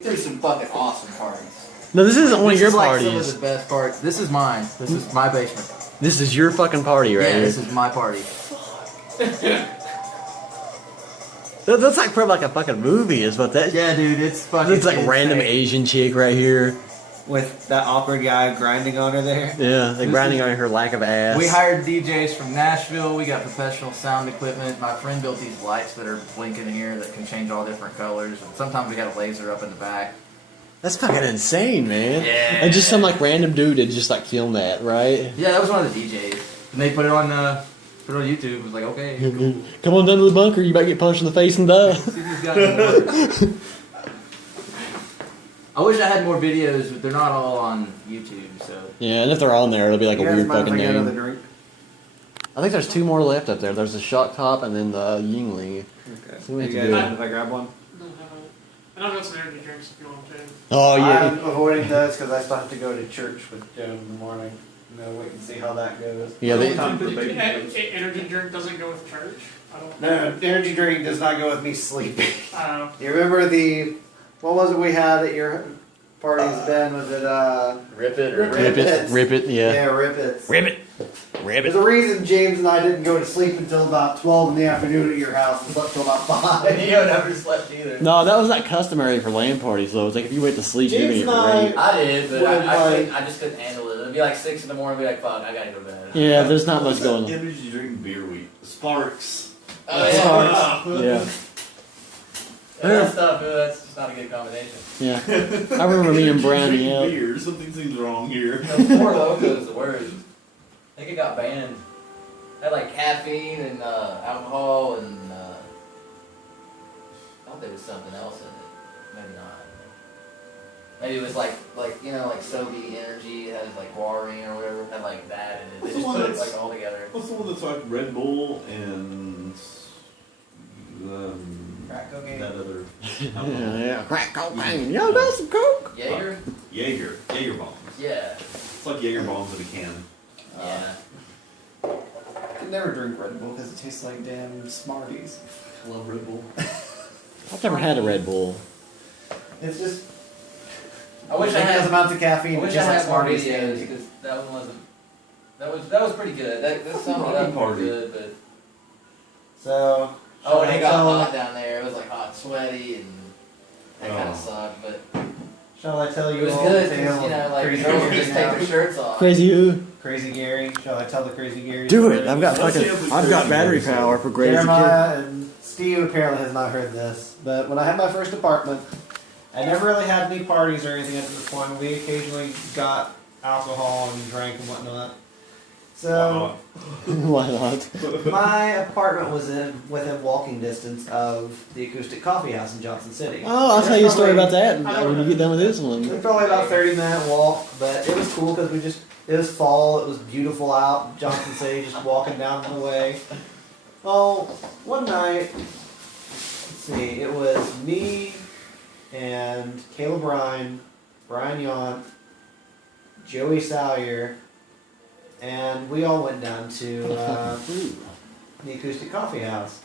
Through some fucking awesome parties. No, this isn't one of your This is like parties. some of the best parties. This is mine. This is my basement. This is your fucking party right Yeah, here. this is my party. That's like from like a fucking movie, is what that. Yeah, dude, it's fucking. It's like insane. random Asian chick right here. With that awkward guy grinding on her there. Yeah, like grinding on her lack of ass. We hired DJs from Nashville. We got professional sound equipment. My friend built these lights that are blinking here that can change all different colors. And sometimes we got a laser up in the back. That's fucking insane, man. Yeah. And just some like random dude to just like film that, right? Yeah, that was one of the DJs. And they put it on YouTube. It was like, okay. Cool. Come on down to the bunker. You might get punched in the face and die. See these guys. I wish I had more videos, but they're not all on YouTube. So Yeah, and if they're on there, it'll be like a weird fucking name. Drink? I think there's 2 more left up there. There's the Shock Top and then the Yingling. Okay. So we have You to guys do mind if I grab one? I know that's some energy drinks if you want to. Oh I'm yeah, avoiding those because I still have to go to church with Joan in the morning. Wait and see how that goes. yeah. They, Energy drink doesn't go with church. I don't. No, energy drink does not go with me sleeping. Uh, You remember what was it we had at your parties, Ben? Was it, Rip it or Rip it. rip it, yeah. Yeah, Rip It. Rip it, rip There's it. a reason James and I didn't go to sleep until about 12 in the afternoon at your house and slept till about 5. Neo never slept either. No, that was not customary for LAN parties though. It's like if you went to sleep, you're James gonna and get raped. I did, but Well, I just couldn't handle it. It'd be like 6 in the morning. I'd be like, fuck, I gotta go to bed. Yeah, there's not much going on. Energy drink beer week. Sparks. Oh, yeah. Yeah, Yeah, that stuff, that's just not a good combination. yeah. I remember me and Brian Drinking yelled. beer. Something seems wrong here. The Four Loko is the worst. I think it got banned. It had like caffeine and alcohol and I thought there was something else in it. Maybe not. Maybe it was like Sobe Energy. It has like guarine or whatever. It had like that in it. They What's just the one put it that's- like all together. What's the one that's like Red Bull and Crack cocaine. that other Yeah, crack cocaine. Yo, got some coke. Jaeger? Jaeger bombs. Yeah. It's like Jaeger bombs in a can. Yeah. I can never drink Red Bull because it tastes like damn Smarties. I love Red Bull. I've never had a Red Bull. It's just. I wish I had amounts of caffeine. I wish I just like had more Smarties. videos because that one wasn't. That was pretty good. That summed it up Party. pretty good, but So. oh, and it got shall, hot down there. It was like hot, and sweaty, and that kind Oh. of sucked. But Shall I tell it you was all good the because tale like Crazy girls would Gary just take now? their shirts off. Crazy who? Crazy Gary. Shall I tell the Crazy Gary? Do it. story? I've got Let's see fucking. if we I've got crazy battery Gary power for crazy kid. Jeremiah and Steve apparently has not heard this, but when I had my first apartment, I never really had any parties or anything up to this point. We occasionally got alcohol and drank and whatnot. So Why not? my apartment was within walking distance of the Acoustic Coffee House in Johnson City. Oh, I'll tell you a story about that I when you get done with this It one. was probably about a 30-minute walk, but it was cool because it was fall, it was beautiful out, Johnson City, just walking down the way. Well, one night, let's see, it was me and Caleb Ryan, Brian Yount, Joey Salyer, and we all went down to the Acoustic Coffee House.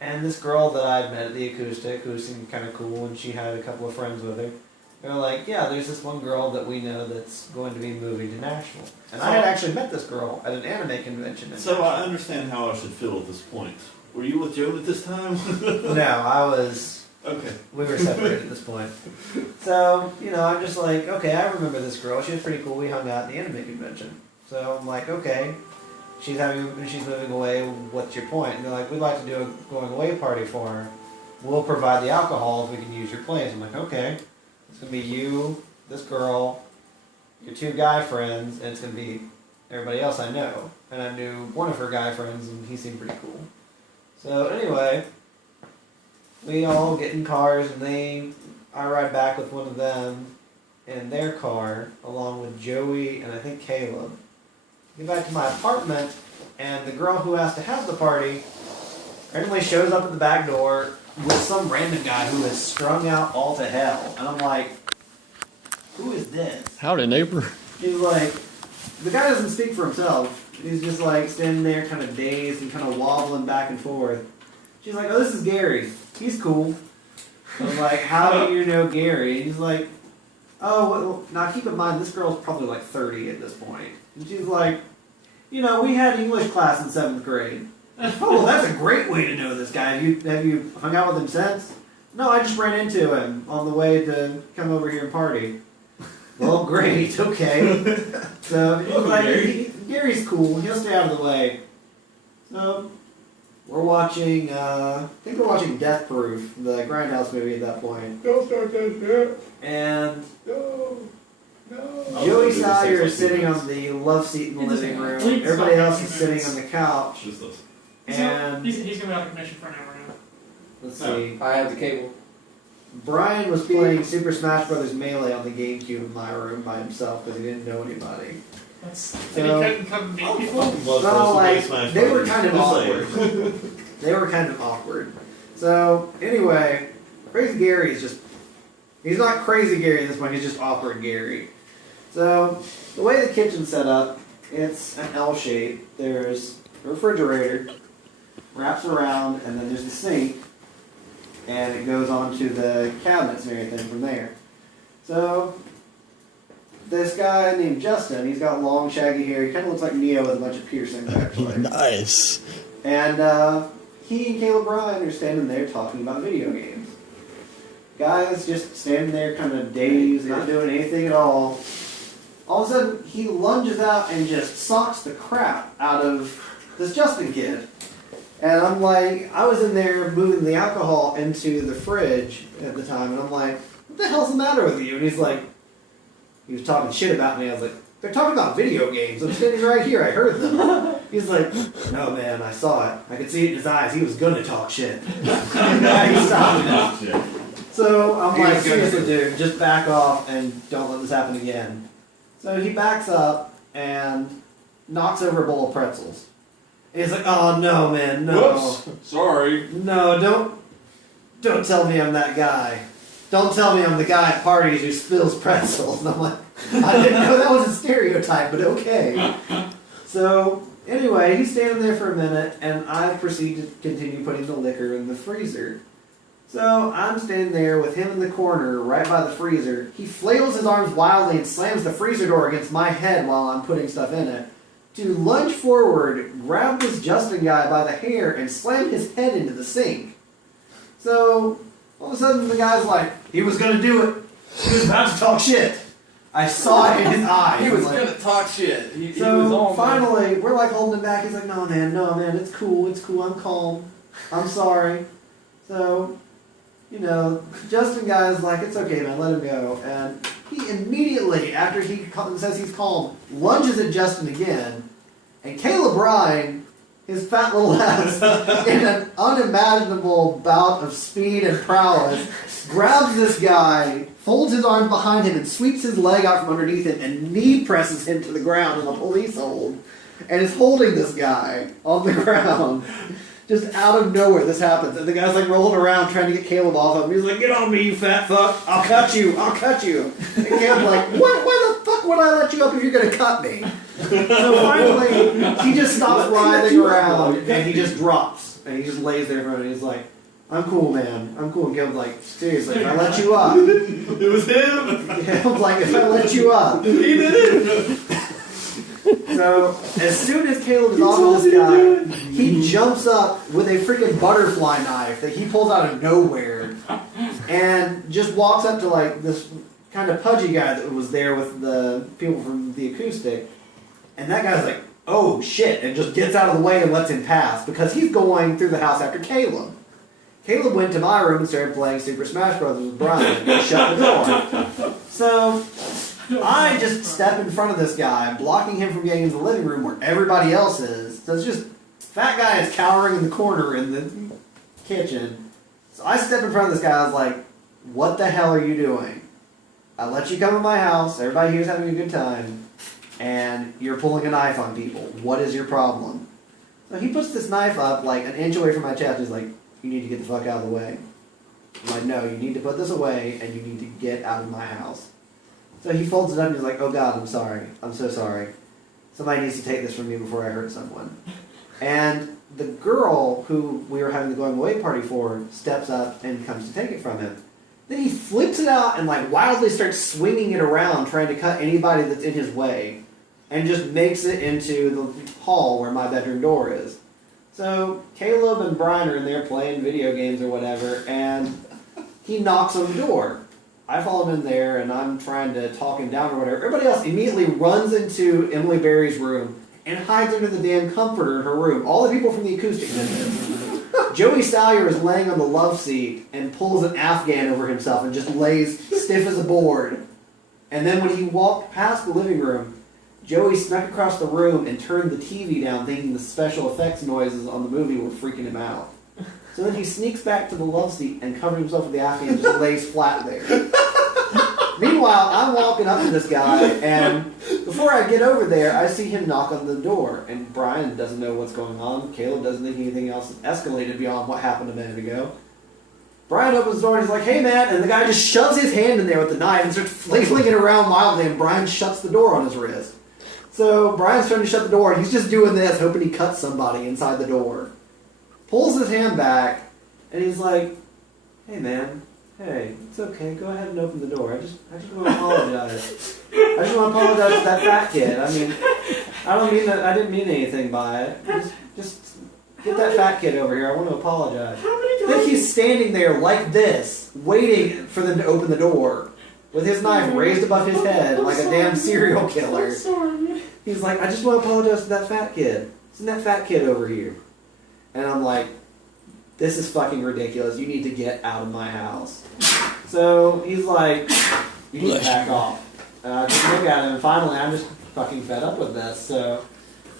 And this girl that I'd met at the Acoustic, who seemed kind of cool, and she had a couple of friends with her. They were like, yeah, there's this one girl that we know that's going to be moving to Nashville. And I had actually met this girl at an anime convention in So I Nashville. understand how I should feel at this point. Were you with Joan at this time? No, I was... Okay. We were separated at this point. So, I'm just like, okay, I remember this girl. She was pretty cool. We hung out at the anime convention. So I'm like, okay, she's moving away. What's your point? And they're like, we'd like to do a going away party for her. We'll provide the alcohol if we can use your place. I'm like, okay, it's gonna be you, this girl, your 2 guy friends, and it's gonna be everybody else I know. And I knew one of her guy friends, and he seemed pretty cool. So anyway, we all get in cars, and I ride back with one of them in their car, along with Joey and I think Caleb. Get back to my apartment, and the girl who has to have the party randomly shows up at the back door with some random guy who is strung out all to hell. And I'm like, who is this? Howdy, neighbor. He's like, the guy doesn't speak for himself. He's just like standing there kind of dazed and kind of wobbling back and forth. She's like, oh, this is Gary. He's cool. I was like, how do you know Gary? And he's like, oh, well, now keep in mind, this girl's probably like 30 at this point. And she's like, you know, we had English class in 7th grade. Oh, well, that's a great way to know this guy. Have you hung out with him since? No, I just ran into him on the way to come over here and party. Well, great, okay. So, he's like, Gary's cool. He'll stay out of the way. So, we're watching, I think we're watching Death Proof, the Grindhouse movie at that point. Don't start that shit. And No. No. Joey Sawyer is sitting on the love seat in the living room. Everybody else is sitting on the couch. Just us. And He's gonna be out of commission for an hour now. let's see. I have the cable. Brian was playing Super Smash Bros. Melee on the GameCube in my room by himself because he didn't know anybody. That's, So- and he couldn't come and meet people. No, like, they were kind of awkward. They were kind of awkward. So, anyway, Crazy Gary is just... He's not Crazy Gary at this point, he's just awkward Gary. So, the way the kitchen's set up, it's an L shape. There's a refrigerator, wraps around, and then there's the sink, and it goes on to the cabinets and everything from there. So, this guy named Justin, he's got long shaggy hair, he kind of looks like Neo with a bunch of piercings actually. Nice. And he and Caleb Ryan are standing there talking about video games. Guy's just standing there kind of dazed, not doing anything at all. All of a sudden, he lunges out and just socks the crap out of this Justin kid. And I'm like, I was in there moving the alcohol into the fridge at the time, and I'm like, what the hell's the matter with you? And he's like, he was talking shit about me. I was like, they're talking about video games. I'm standing right here. I heard them. He's like, no, man, I saw it. I could see it in his eyes. He was going to talk shit. And he stopped it. So I'm like, seriously, dude, just back off and don't let this happen again. So he backs up and knocks over a bowl of pretzels. And he's like, oh, no, man, no. Whoops. Sorry. No, don't tell me I'm that guy. Don't tell me I'm the guy at parties who spills pretzels. And I'm like, I didn't know that was a stereotype, but okay. So, anyway, he's standing there for a minute, and I proceed to continue putting the liquor in the freezer. So, I'm standing there with him in the corner, right by the freezer. He flails his arms wildly and slams the freezer door against my head while I'm putting stuff in it. To lunge forward, grab this Justin guy by the hair, and slam his head into the sink. So, all of a sudden, the guy's like, he was gonna do it. He was about to talk shit. I saw it in his eyes. He was like, gonna talk shit. He was so on finally, we're like holding him back. He's like, no, man, it's cool, I'm calm. I'm sorry. So, you know, Justin guy's like, it's okay, man, let him go. And he immediately, after he says he's calm, lunges at Justin again. And Caleb Ryan, his fat little ass, in an unimaginable bout of speed and prowess, grabs this guy, folds his arms behind him, and sweeps his leg out from underneath him and knee presses him to the ground in a police hold. And is holding this guy on the ground. Just out of nowhere, this happens. And the guy's like rolling around trying to get Caleb off of him. He's like, get on me, you fat fuck. I'll cut you. And Caleb's like, what? Why the fuck would I let you up if you're going to cut me? So finally, he just stops writhing around and he just drops. And he just lays there in front of him. He's like, I'm cool, man. I'm cool. And Caleb's like, seriously, if I let you up. It was him. Caleb's like, if I let you up. He did it. So, as soon as Caleb is off of this guy, he jumps up with a freaking butterfly knife that he pulls out of nowhere and just walks up to like this kind of pudgy guy that was there with the people from the acoustic. And that guy's like, oh shit, and just gets out of the way and lets him pass because he's going through the house after Caleb. Caleb went to my room and started playing Super Smash Bros. With Brian and shut the door. So, I just step in front of this guy, blocking him from getting into the living room where everybody else is. So it's just, fat guy is cowering in the corner in the kitchen. So I step in front of this guy, I was like, what the hell are you doing? I let you come to my house, everybody here's having a good time, and you're pulling a knife on people. What is your problem? So he puts this knife up like an inch away from my chest. He's like, you need to get the fuck out of the way. I'm like, no, you need to put this away and you need to get out of my house. So he folds it up and he's like, oh God, I'm sorry. I'm so sorry. Somebody needs to take this from me before I hurt someone. And the girl who we were having the going away party for steps up and comes to take it from him. Then he flips it out and like wildly starts swinging it around, trying to cut anybody that's in his way, and just makes it into the hall where my bedroom door is. So Caleb and Brian are in there playing video games or whatever, and he knocks on the door. I follow him in there, and I'm trying to talk him down or whatever. Everybody else immediately runs into Emily Berry's room and hides under the damn comforter in her room. All the people from the acoustic business. Joey Salyer is laying on the love seat and pulls an Afghan over himself and just lays stiff as a board. And then when he walked past the living room, Joey snuck across the room and turned the TV down, thinking the special effects noises on the movie were freaking him out. So then he sneaks back to the love seat and covers himself with the Afghan and just lays flat there. Meanwhile, I'm walking up to this guy, and before I get over there, I see him knock on the door. And Brian doesn't know what's going on. Caleb doesn't think anything else has escalated beyond what happened a minute ago. Brian opens the door and he's like, "Hey man," and the guy just shoves his hand in there with the knife and starts flailing it around wildly, and Brian shuts the door on his wrist. So Brian's trying to shut the door, and he's just doing this, hoping he cuts somebody inside the door. Pulls his hand back, and he's like, "Hey man, hey, it's okay, go ahead and open the door. I just want to apologize. I just want to apologize to that fat kid. I mean, I don't mean that, I didn't mean anything by it. Just get that fat kid over here, I want to apologize." Then he's standing there like this, waiting for them to open the door, with his knife raised above his head like a damn serial killer. I'm sorry. He's like, "I just want to apologize to that fat kid. Send that fat kid over here." And I'm like, "This is fucking ridiculous. You need to get out of my house." So he's like, "You need to back off." And I just look at him, and finally I'm just fucking fed up with this. So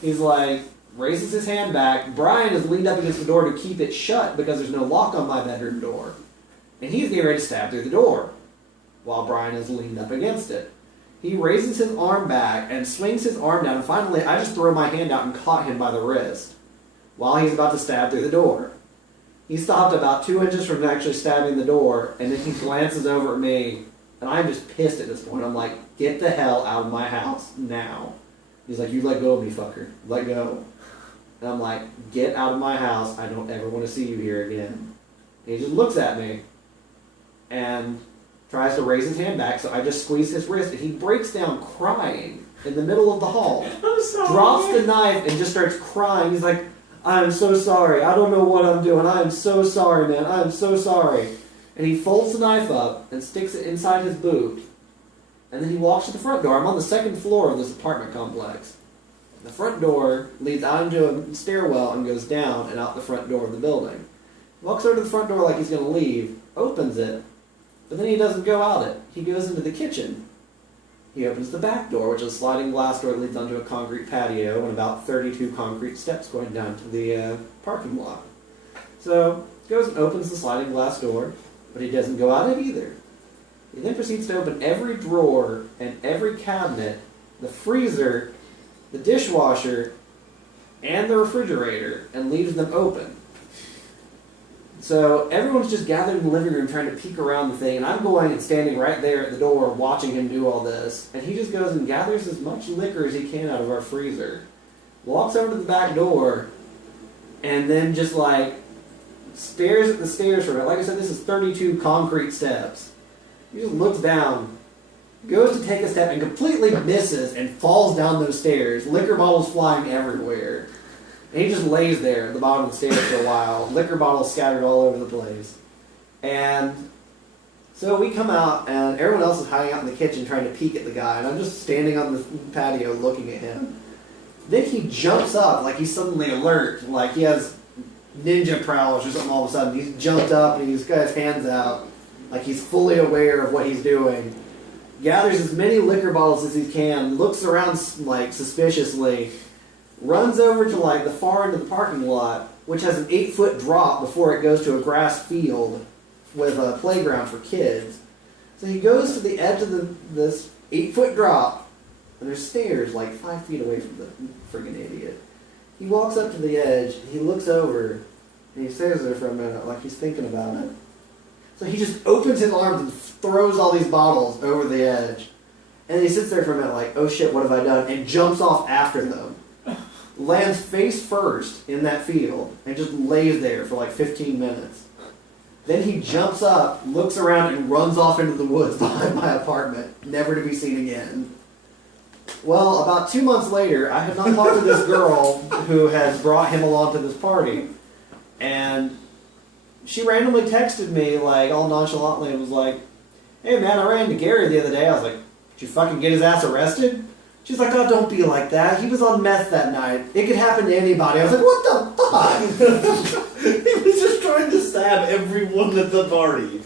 he's like, raises his hand back. Brian is leaned up against the door to keep it shut because there's no lock on my bedroom door. And he's getting ready to stab through the door while Brian is leaned up against it. He raises his arm back and swings his arm down, and finally I just throw my hand out and caught him by the wrist while he's about to stab through the door. He stopped about 2 inches from actually stabbing the door, and then he glances over at me, and I'm just pissed at this point. I'm like, "Get the hell out of my house now." He's like, "You let go of me, fucker. Let go." And I'm like, "Get out of my house. I don't ever want to see you here again." And he just looks at me and tries to raise his hand back, so I just squeeze his wrist, and he breaks down crying in the middle of the hall. I'm sorry. Drops the knife and just starts crying. He's like, "I'm so sorry. I don't know what I'm doing. I am so sorry, man. I am so sorry." And he folds the knife up and sticks it inside his boot. And then he walks to the front door. I'm on the second floor of this apartment complex. The front door leads out into a stairwell and goes down and out the front door of the building. Walks over to the front door like he's going to leave, opens it, but then he doesn't go out it. He goes into the kitchen. He opens the back door, which is a sliding glass door that leads onto a concrete patio and about 32 concrete steps going down to the parking lot. So, goes and opens the sliding glass door, but he doesn't go out it either. He then proceeds to open every drawer and every cabinet, the freezer, the dishwasher, and the refrigerator, and leaves them open. So everyone's just gathered in the living room trying to peek around the thing, and I'm going and standing right there at the door watching him do all this, and he just goes and gathers as much liquor as he can out of our freezer, walks over to the back door, and then just like stares at the stairs for a minute. Like I said, this is 32 concrete steps. He just looks down, goes to take a step, and completely misses and falls down those stairs, liquor bottles flying everywhere. And he just lays there at the bottom of the stairs for a while, liquor bottles scattered all over the place. And so we come out, and everyone else is hiding out in the kitchen trying to peek at the guy, and I'm just standing on the patio looking at him. Then he jumps up like he's suddenly alert, like he has ninja prowess or something all of a sudden. He's jumped up, and he's got his hands out, like he's fully aware of what he's doing. Gathers as many liquor bottles as he can, looks around like suspiciously, runs over to like the far end of the parking lot, which has an 8-foot drop before it goes to a grass field with a playground for kids. So he goes to the edge of this 8-foot drop, and there's stairs like 5 feet away from the friggin' idiot. He walks up to the edge, he looks over, and he stares there for a minute like he's thinking about it. So he just opens his arms and throws all these bottles over the edge. And he sits there for a minute like, "Oh shit, what have I done?" and jumps off after them. lands face first in that field, and just lays there for like 15 minutes. Then he jumps up, looks around, and runs off into the woods behind my apartment, never to be seen again. Well, about 2 months later, I had not talked to this girl who had brought him along to this party, and she randomly texted me, like, all nonchalantly, and was like, "Hey man, I ran into Gary the other day." I was like, "Did you fucking get his ass arrested?" She's like, "Oh, don't be like that. He was on meth that night. It could happen to anybody." I was like, "What the fuck?" He was just trying to stab everyone at the party.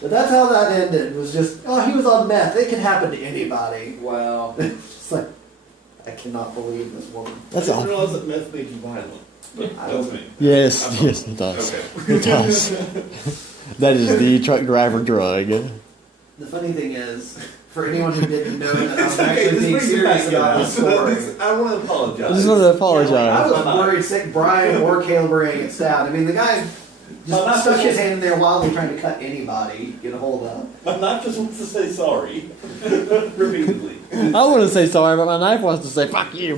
But that's how that ended. Was just, "Oh, he was on meth. It could happen to anybody." Wow. It's like, I cannot believe this woman. That's I didn't all. realize that meth made you violent. But that's me. Yes, I'm yes, it does. Okay. It does. That is the truck driver drug. The funny thing is, for anyone who didn't know that I was Okay, actually this being brings me serious back about in. this story. I want to apologize. I just wanted to I apologize. was worried sick Brian or Caleb were getting stabbed. I mean, the guy just stuck his hand in there wildly trying to cut anybody get a hold of. I'm not just wants to say sorry repeatedly. I want to say sorry, but my knife wants to say fuck you.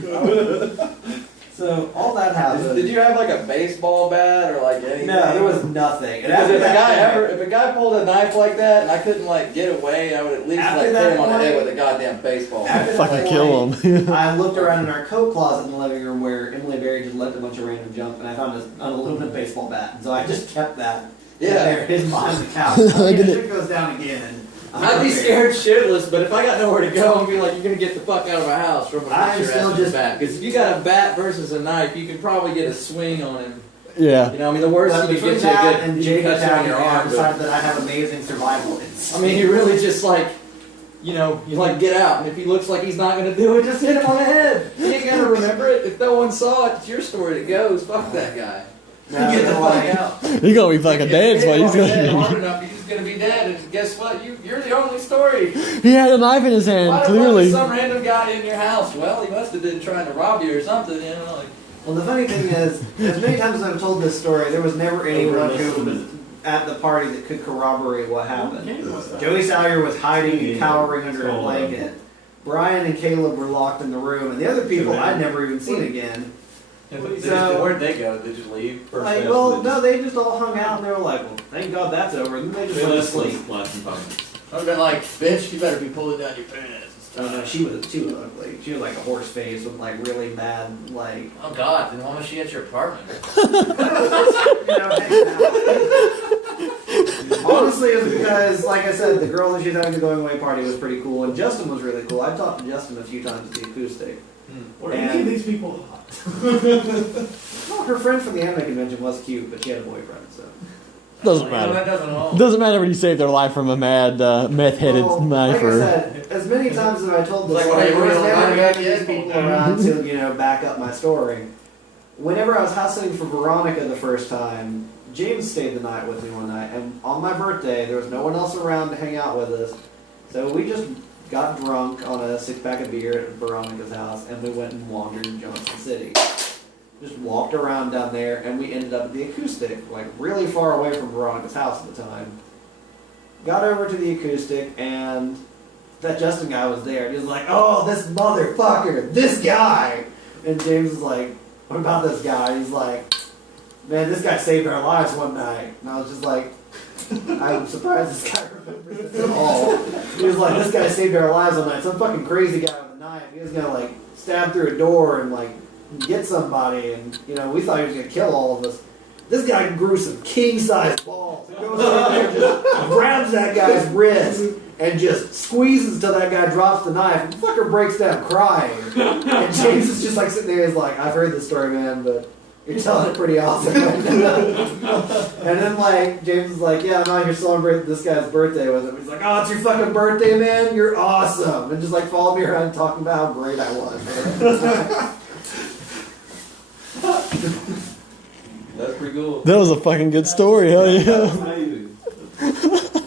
So all that happened. Did you have like a baseball bat or like anything? No, there was nothing. And Because after if a that guy point- if a guy pulled a knife like that and I couldn't like get away, I would at least After like that hit him on the point- head with a goddamn baseball. After that Fucking point, kill him. I looked around in our coat closet in the living room where Emily Berry just left a bunch of random junk, and I found an aluminum baseball bat. And so I just kept that Yeah. there, hidden behind the couch. I mean, if it goes down again, I'd be scared shitless, but if I got nowhere to go, I'd be like, "You're gonna get the fuck out of my house from a I'm picture still ass with just- a bat." Because if you got a bat versus a knife, you can probably get a swing on him. Yeah. You know, I mean, the worst But you between could get that you a and good Jake cut you on attacking your me, I arm. But, decided that I have amazing survival instincts. I mean, he really just like, you know, you like get out, and if he looks like he's not gonna do it, just hit him on the head. He ain't gonna remember it. If no one saw it, it's your story that goes. Fuck that guy. No, Get the like- fuck out. He's gonna be fucking dead. If So you he's hit him on the head gonna. hard enough, he's gonna be dead. And guess what? You're the only story. He had a knife in his Why hand. the fuck Clearly. is some random guy in your house? Well, he must have been trying to rob you or something. You know, like. Well, the funny thing is, as many times as I've told this story, there was never anyone who was at the party that could corroborate what happened. Joey Salyer was hiding and cowering under a blanket. Brian and Caleb were locked in the room, and the other people I'd never even seen again. So- Where'd they go? Did they just leave? Like, well, no, they just all hung out and they were like, "Well, thank God that's over." And then they just went to sleep. I've been like, bitch, you better be pulling down your pants. Oh no, she was ugly. She was like a horse face with like really bad like. Oh God, then why was she at your apartment? You know, hanging out. Honestly, it was because, like I said, the girl that she was having the going away party was pretty cool, and Justin was really cool. I talked to Justin a few times at the acoustic. Were any of these people hot? Well, her friend from the anime convention was cute, but she had a boyfriend, so. Doesn't You know, that matter. doesn't hold. Doesn't matter when you save their life from a mad meth-headed Well, like I knifer. said, as many times as I told this Like, story, hey, there was we're never gonna any lie of these about people it. around to, you know, back up my story. Whenever I was house sitting for Veronica the first time, James stayed the night with me one night, and on my birthday, there was no one else around to hang out with us, so we just got drunk on a 6-pack of beer at Veronica's house, and we went and wandered in Johnson City. Just walked around down there, and we ended up at the acoustic, like really far away from Veronica's house at the time. Got over to the acoustic, and that Justin guy was there. He was like, "Oh, this motherfucker, this guy!" And James was like, "What about this guy?" He's like, "Man, this guy saved our lives one night." And I was just like, I'm surprised this guy remembers this at all. He was like, "This guy saved our lives one night. Some fucking crazy guy with a knife. He was gonna like stab through a door and like get somebody, and you know, we thought he was gonna kill all of us. This guy grew some king-sized balls. He goes over there and just grabs that guy's wrist and just squeezes till that guy drops the knife, and the fucker breaks down crying. And James is just like sitting there, he's like, "I've heard this story, man, but you're telling it pretty awesome right now." And then like James is like, "Yeah, I'm out here celebrating this guy's birthday with him." He's like, "Oh, it's your fucking birthday, man. You're awesome." And just like followed me around talking about how great I was. That's pretty cool. That was a fucking good story. Hell yeah. That's amazing.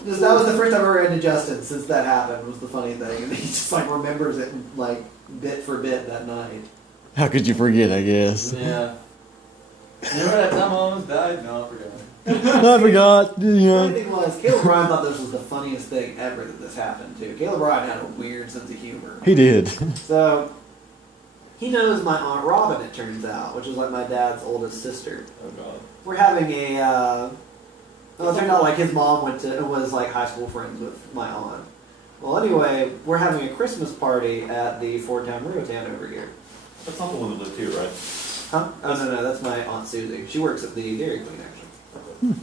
Just, that was the first time I ever ran into Justin since that happened, was the funny thing. And he just like remembers it like bit for bit that night. How could you forget? I guess. Yeah. Remember that time I almost died? No, I forgot. I forgot. The Yeah. funny thing was, Caleb Bryan thought this was the funniest thing ever that this happened to. Caleb Bryan had a weird sense of humor. He did. So, he knows my Aunt Robin, it turns out, which is like my dad's oldest sister. Oh god. We're having a, well, it turned out like his mom was like high school friends with my aunt. Well, anyway, we're having a Christmas party at the Fort Town Rotan over here. That's not the one that lived here, right? Huh? Oh, no, that's my Aunt Susie. She works at the Dairy Queen, actually.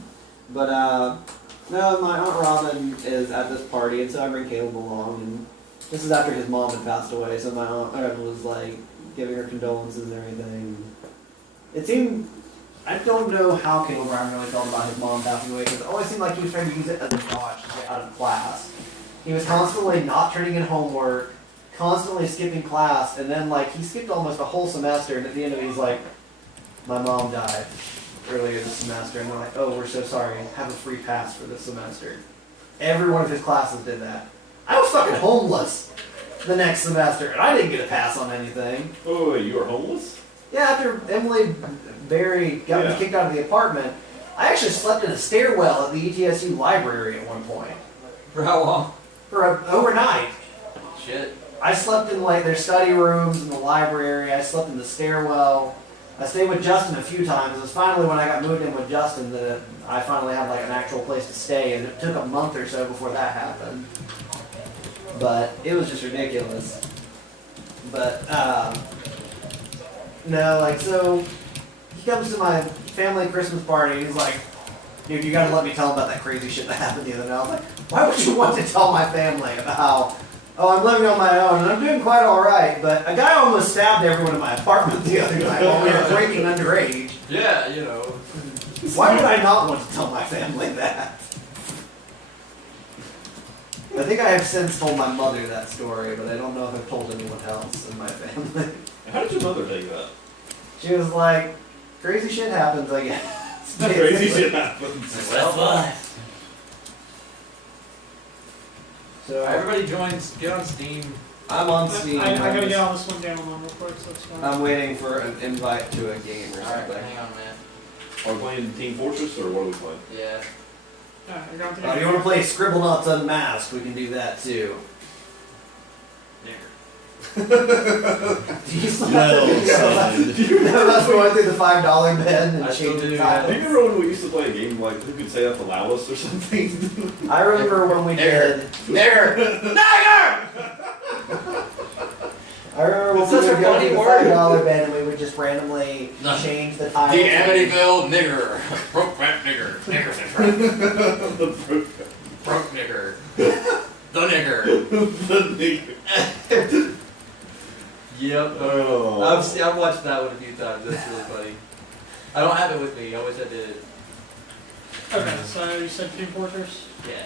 But, no, my Aunt Robin is at this party, and so I bring Caleb along, and this is after his mom had passed away, so my aunt was, like, giving her condolences and everything. It seemed, I don't know how Caleb Ryan really felt about his mom passing away, because it always seemed like he was trying to use it as a dodge to get out of class. He was constantly not turning in homework, constantly skipping class, and then, like, he skipped almost a whole semester, and at the end of it, he's like, my mom died earlier this semester, and they're like, oh, we're so sorry, have a free pass for this semester. Every one of his classes did that. I was fucking homeless the next semester, and I didn't get a pass on anything. Oh, wait, you were homeless? Yeah, after Emily Berry got me kicked out of the apartment, I actually slept in a stairwell at the ETSU library at one point. For how long? For overnight. Shit. I slept in like their study rooms in the library, I slept in the stairwell. I stayed with Justin a few times. It was finally when I got moved in with Justin that I finally had like an actual place to stay, and it took a month or so before that happened. But it was just ridiculous. But no, like so he comes to my family Christmas party and he's like, dude, you gotta let me tell him about that crazy shit that happened the other night. I was like, why would you want to tell my family about how, oh, I'm living on my own and I'm doing quite alright, but a guy almost stabbed everyone in my apartment the other night while we were drinking underage. Yeah, you know. Why would I not want to tell my family that? I think I have since told my mother that story, but I don't know if I've told anyone else in my family. How did your mother take that? She was like, crazy shit happens, I guess. Crazy shit happens. Well done. So Everybody joins. Get on Steam. I'm on Steam. I gotta get all this one down on real quick, so it's fine. I'm waiting for an invite to a game or Alright, something. hang on, man. Are we playing Team Fortress or what are we playing? Yeah. Yeah, you're going to If you want to play Scribblenauts Unmasked, we can do that too. Do you still have Well the video? said. Do you remember us going through the $5 bin and I still changing do, the yeah. Do you titles? remember when we used to play a game like who could say that to Laos or something? I remember when we did. Nigger! Nigger! I remember when It's we such a would go funny through the word. $5 bin and we would just randomly No. change the The titles. Amityville nigger. Broke fat nigger. Nigger's in front. Broke nigger. The nigger. The nigger. Yep. Oh. I've watched that one a few times. That's really funny. I don't have it with me. I wish I did. Okay, so you said Team Fortress? Yeah.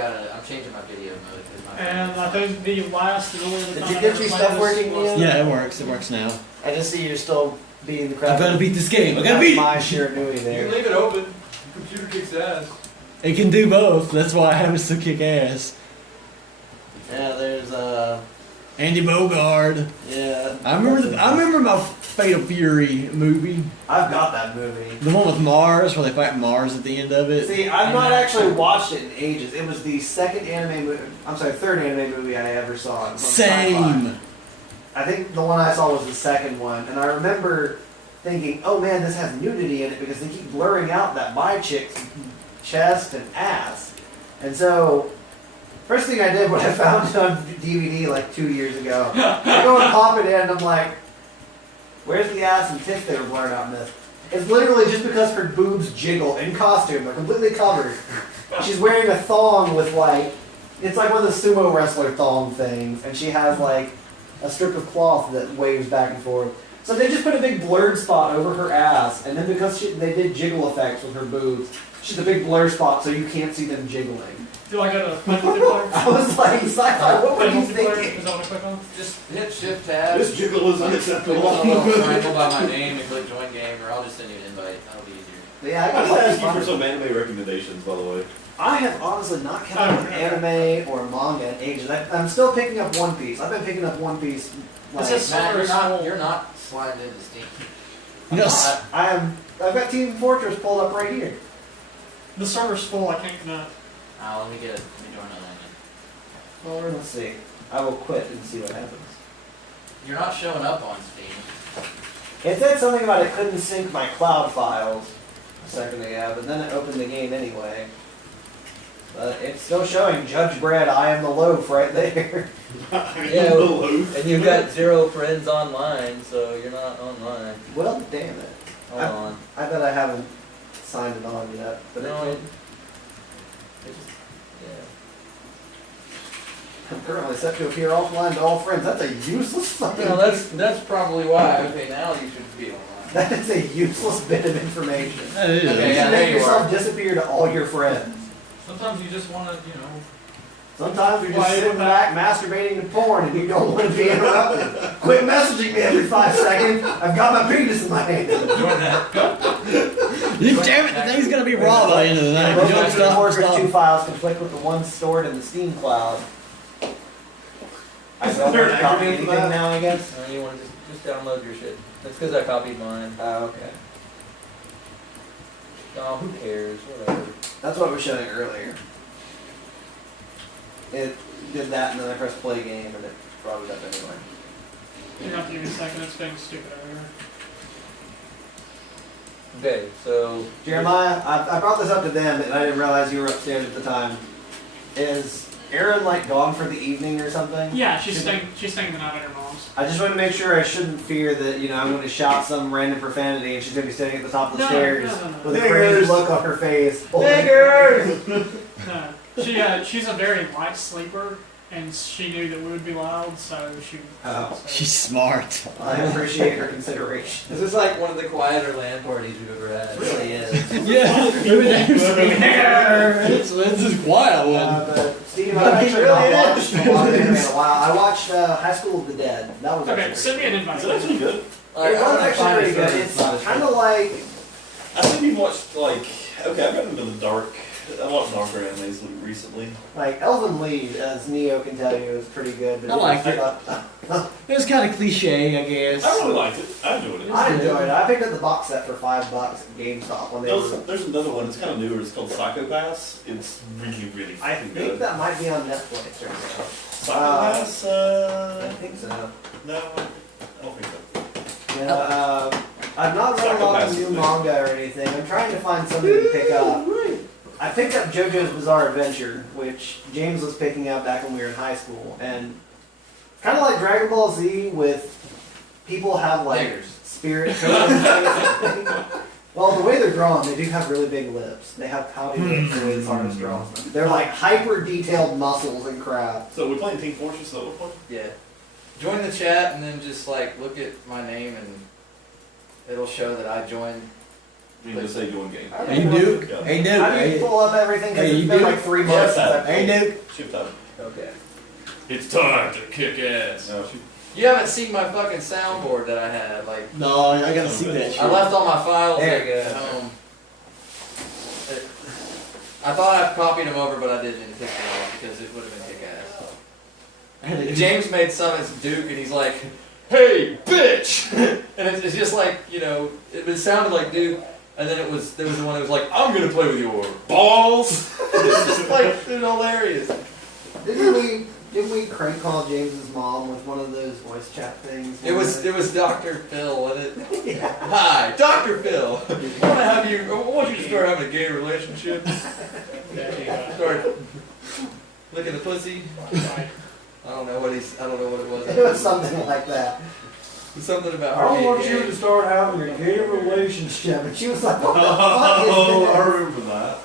I'm changing my video mode because my. And I think the last and only Did time you I get ever your played stuff this working was- yet? Yeah, it works. It works now. I just see you're still beating the crap. I've got to beat this game. I got to That's beat it. my Shiranui You can there. leave it open. Your computer kicks ass. It can do both. That's why I have it still kick ass. Yeah, there's Andy Bogard. yeah. I remember my Fatal Fury movie, I've got that movie. the one with Mars, where they fight Mars at the end of it. See, I've not actually watched it in ages. It was the third anime movie I ever saw. It was on Sci-Fi. Same. I think the one I saw was the second one, and I remember thinking, oh man, this has nudity in it because they keep blurring out that bi chick's chest and ass. And so, first thing I did when I found it on DVD like 2 years ago, I go and pop it in, and I'm like, where's the ass and tits they were blurring out in this? It's literally just because her boobs jiggle in costume. They're completely covered. She's wearing a thong with like, it's like one of the sumo wrestler thong things, and she has like a strip of cloth that waves back and forth. So they just put a big blurred spot over her ass, and then because they did jiggle effects with her boobs, she's a big blur spot so you can't see them jiggling. Do I go to play multiplayer? I was like, sci-fi, what were Play you multiplayer? thinking? Is that what I click on? Just hit Shift Tab. This jiggle is Click on unacceptable. the little triangle by my name and click Join Game, or I'll just send you an invite. That'll be easier. But yeah, I I got did lots of ask you fun. for some anime recommendations, by the way. I have honestly not kept up with anime or manga in ages. I'm still picking up One Piece. I've been picking up One Piece. Like, Is this- Matt, Summer you're not sliding into Steam. Yes. I've got Team Fortress pulled up right here. The server's full, I can't connect. Let me join that. Well, Let's see. I will quit and see what happens. You're not showing up on Steam. It said something about it couldn't sync my cloud files a second ago, but then it opened the game anyway. But it's still showing Judge Brad, I am the loaf right there. Yeah, and you've got 0 friends online, so you're not online. Well, damn it. Hold on. I bet I haven't signed it on yet. But No, it, it just, yeah. I'm currently set to appear offline to all friends. That's a useless fucking. No, that's probably why. Okay, now you should be online. That is a useless bit of information. That is. Okay, You yeah, should there make you yourself are. disappear to all your friends. Sometimes you just want to, Sometimes you're just Why sitting would back masturbating to porn and you don't want to be interrupted. Quit messaging me every 5 seconds. I've got my penis in my hand. join that. You damn it, the thing's gonna be raw by the end of the night. Both You don't my stop, Fortress stop. 2 files conflict with the one stored in the Steam cloud. I don't there an have to copy acronym for anything that? now, I guess. You want to just download your shit. That's because I copied mine. Oh, okay. Oh, who cares? Whatever. That's what I was showing earlier. It did that and then I pressed play game and it brought it up anyway. You have to give me a second. It's being stupid over here. Okay, so Jeremiah, I brought this up to them and I didn't realize you were upstairs at the time. Is Erin like gone for the evening or something? Yeah, she's staying the night at her mom's. I just want to make sure I shouldn't fear that, I'm going to shout some random profanity and she's going to be sitting at the top of the No, stairs no. with a Niggers. crazy look on her face. Niggers! No, she's a very light sleeper, and she knew that we would be loud, so she. Oh. so- She's smart. I appreciate her consideration. this is like one of the quieter LAN parties you've ever had. It really is. Yeah, even there screaming, "Nigger!" It's this is quiet one. But Steve, I've actually not watched a lot of anime in a while. I watched High School of the Dead. That was Okay, actually send me an invite. Is it actually good? it was actually pretty good. It's kind of like I think you've watched, okay, I've gotten into the dark. I watched darker animes recently. Elvin Lee, as Neo can tell you, is pretty good. But I liked it. thought- It was kind of cliche, I guess. I really liked it. I enjoyed it. I enjoyed it. I picked up the box set for $5 at GameStop when they were. There's another one. It's kind of newer. It's called Psychopaths. It's really, really I fucking think good. that might be on Netflix right now. Psychopaths? I think so. No, I don't think so. Yeah, I've not read a lot of new manga or anything. I'm trying to find something to pick up. I picked up JoJo's Bizarre Adventure, which James was picking up back when we were in high school, and kind of like Dragon Ball Z, with people have like Niggers. spirit totems. Well, the way they're drawn, they do have really big lips. They have pouty lips the way this artist draws them. They're like hyper detailed muscles and crap. So we're playing Team Fortress. So what? Yeah. Join the chat and then just like look at my name and it'll show that I joined. You can just say join game. Hey, Duke. Yeah. Hey, Duke. I need to Hey, pull up everything because Hey, it's you been do? like 3 months since Yeah. I hey, played. Duke. Shift out. Okay. It's time to kick ass. No, shoot. You haven't seen my fucking soundboard that I had. Like No, I gotta see that shit. I left all my files There like, you at go. home. I thought I copied them over, but I didn't and took them off because it would have been kick-ass. And James made some as Duke, and he's like, "Hey, bitch!" And it's just like, it sounded like Duke, and then there was the one that was like, "I'm gonna play with your balls." It's just like, it's hilarious. Didn't we crank call James's mom with one of those voice chat things? It was Dr. Phil, wasn't it? Yeah. Hi, Dr. Phil. I want you to start having a gay relationship. Start licking the pussy. I don't know what it was. It was something like that. Something about I her want being you gay. to start having a gay relationship. And she was like, what the fuck is Oh, this? I remember that.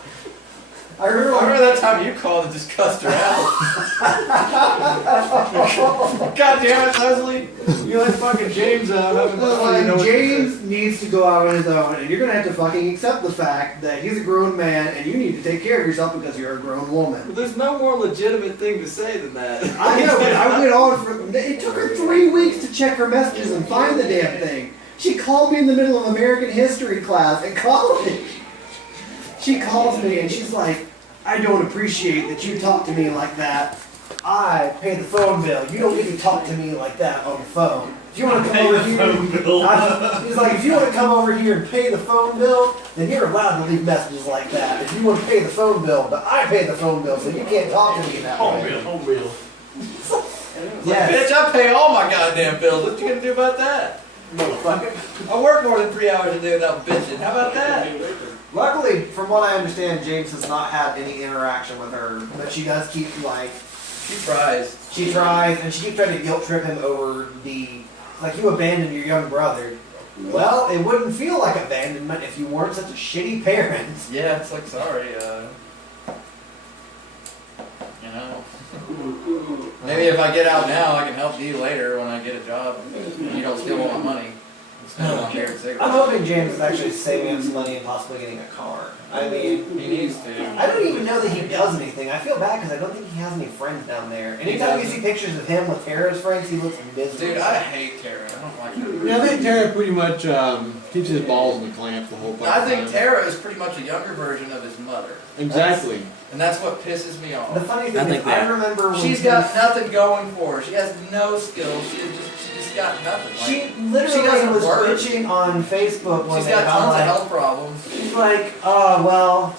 I remember I remember that time you called and just cussed her out. God damn it, Leslie. You let fucking James out. James needs to go out on his own, and you're gonna have to fucking accept the fact that he's a grown man, and you need to take care of yourself because you're a grown woman. But there's no more legitimate thing to say than that. I know, but I went on for. It took her 3 weeks to check her messages and find the damn thing. She called me in the middle of American history class and called me. She calls me and she's like, "I don't appreciate that you talk to me like that. I pay the phone bill. You don't get to talk to me like that on the phone. If you want to come over here, he's like, if you want to come over here and pay the phone bill, then you're allowed to leave messages like that. If you want to pay the phone bill, but I pay the phone bill, so you can't talk to me that way." Home bill. And Yes. Bitch, I pay all my goddamn bills. What you gonna do about that? Motherfucker. I work more than 3 hours a day without bitching. How about that? Luckily, from what I understand, James has not had any interaction with her, but she does keep like She tries. she tries and she keeps trying to guilt trip him over like you abandoned your young brother. Well, it wouldn't feel like abandonment if you weren't such a shitty parent. Yeah, it's like, sorry, you know. Maybe if I get out now, I can help you later when I get a job. And you don't steal all my money. Still on here, I'm hoping James is actually saving up some money and possibly getting a car. I mean, He needs to. I don't even know that he does anything. I feel bad because I don't think he has any friends down there. Anytime you see pictures of him with Tara's friends, he looks miserable. Dude, I hate Tara. I don't like her. Yeah, I think Tara pretty much keeps his balls in the clamp the whole fucking I think time. Tara is pretty much a younger version of his mother. Exactly. And that's what pisses me The off. funny I thing think is, that- I remember when She's got nothing going for her. She has no skills. She just got nothing. Like, She literally She doesn't was work. bitching on Facebook one she's day got about tons of like, health problems. she's like, oh, well,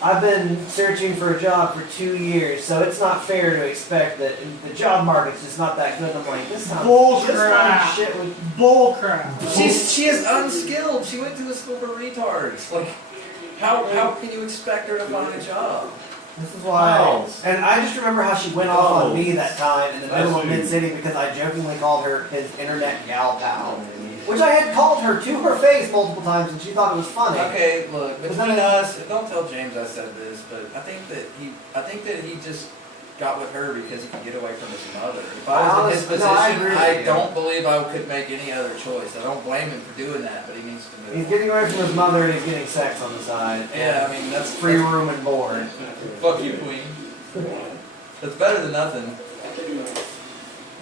I've been searching for a job for 2 years, so it's not fair to expect that the job market's just not that good. I'm like, this sounds Bull just crap. like shit with. Bull crap. She is unskilled. She went to a school for retards. Like, how can you expect her to find a job? This is why. Oh. And I just remember how she went off on me that time in the middle of see. Mid-City because I jokingly called her his internet gal pal. Which I had called her to her face multiple times and she thought it was funny. Okay, look, But between then- us, don't tell James I said this, but I think that he just got with her because he could get away from his mother. If I was in his Honestly, position, no, I agree with I you. don't believe I could make any other choice. I don't blame him for doing that, but he needs to He's move. getting away from his mother and he's getting sex on the side. Yeah, I mean, that's Free room and board. fuck you, queen. That's better than nothing.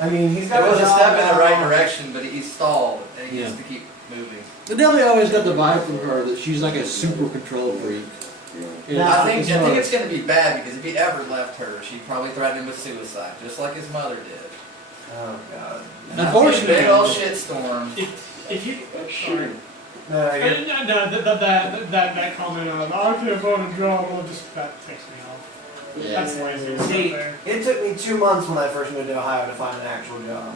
I mean, he's It got was a job step in the now. right direction, but he stalled, and he needs Yeah. to keep moving. I definitely always got the vibe from her that she's like a super control freak. And Yeah, I think hard. it's going to be bad because if he ever left her, she'd probably threaten him with suicide, just like his mother did. Oh, God. Unfortunately- Big old shitstorm. If you, sorry. No, you're, That comment of, I can't find a job, well, just, that ticks me off. That's Yeah. lazy. See, Right there. it took me 2 months when I first moved to Ohio to find an actual job.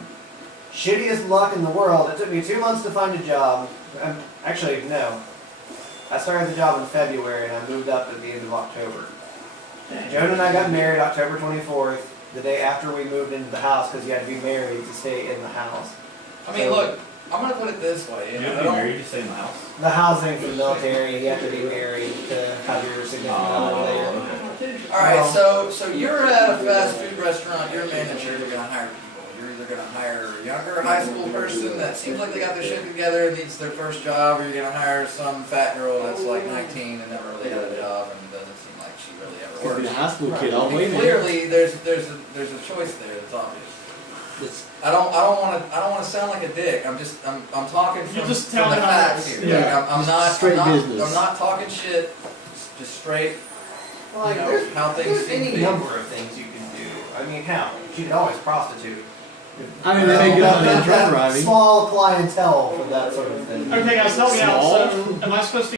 Shittiest luck in the world. It took me 2 months to find a job. Actually, no. I started the job in February and I moved up at the end of October. Joan and I got married October 24th, the day after we moved into the house because you had to be married to stay in the house. I mean, look, I'm going to put it this way. You And have I to be don't, married to stay in the house. The housing for the military, you have to be married to have your significant other there. all right, so you're at a fast food restaurant, you're a manager, you're going to hire people. You're either going to hire a younger high school person that seems like they got their shit together and needs their first job, or you're going to hire some fat girl that's like 19 and never really had a job and doesn't seem like she really ever Could be a works. high school kid all the way And there. clearly, there's a choice there that's obvious. It's- I don't want to sound like a dick. I'm talking You're from, just from telling the how it facts is. here. Yeah. Like, I'm Just not straight business. I'm not talking shit. Just straight. Like, You know, there's, how things there's seem to any be. number of things you can do. I mean, hell, you could always prostitute. I mean, they make it on That- in truck that driving. Small clientele for that sort of thing. Okay, guys, help me out. Small. So, am I supposed to